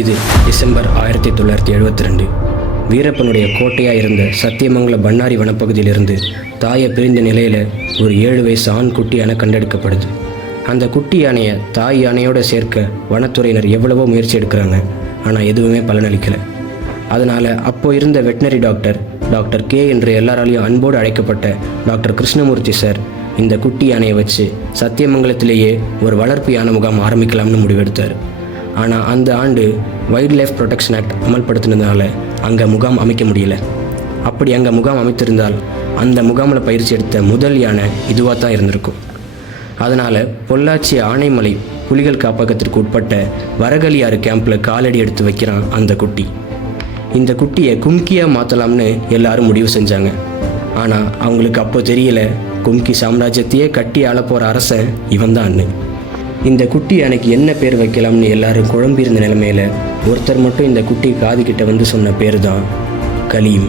இது டிசம்பர் 1972. வீரப்பனுடைய கோட்டையாக இருந்த சத்தியமங்கல பண்ணாரி வனப்பகுதியிலிருந்து தாயை பிரிந்த நிலையில் ஒரு 7 வயசு ஆண் குட்டி யானை கண்டெடுக்கப்படுது. அந்த குட்டி யானையை தாய் யானையோடு சேர்க்க வனத்துறையினர் எவ்வளவோ முயற்சி எடுக்கிறாங்க. ஆனால் எதுவுமே பலனளிக்கலை. அதனால் அப்போ இருந்த வெட்டினரி டாக்டர் கே என்று எல்லாராலையும் அன்போடு அழைக்கப்பட்ட டாக்டர் கிருஷ்ணமூர்த்தி சார் இந்த குட்டி யானையை வச்சு சத்தியமங்கலத்திலேயே ஒரு வளர்ப்பு யானை முகாம் ஆரம்பிக்கலாம்னு முடிவெடுத்தார். ஆனால் அந்த ஆண்டு வைல்ட் லைஃப் ப்ரொடெக்ஷன் ஆக்ட் அமல்படுத்தினதுனால அங்கே முகாம் அமைக்க முடியல. அப்படி அங்கே முகாம் அமைத்திருந்தால் அந்த முகாமில் பயிற்சி எடுத்த முதல் யானை இதுவாக தான் இருந்திருக்கும். அதனால் பொள்ளாச்சி ஆனைமலை புலிகள் காப்பகத்திற்கு உட்பட்ட வரகலியாறு கேம்பில் காலடி எடுத்து வைக்கிறான் அந்த குட்டி. இந்த குட்டியை கும்கியாக மாற்றலாம்னு எல்லாரும் முடிவு செஞ்சாங்க. ஆனால் அவங்களுக்கு அப்போ தெரியல, கும்கி சாம்ராஜ்யத்தையே கட்டி ஆளப்போகிற அரசன் இவன் தான். இந்த குட்டி யானைக்கு என்ன பேர் வைக்கலாம்னு எல்லாரும் குழம்பியிருந்த நிலைமையில் ஒருத்தர் மட்டும் இந்த குட்டி காதுகிட்ட வந்து சொன்ன பேர் தான் கலீம்.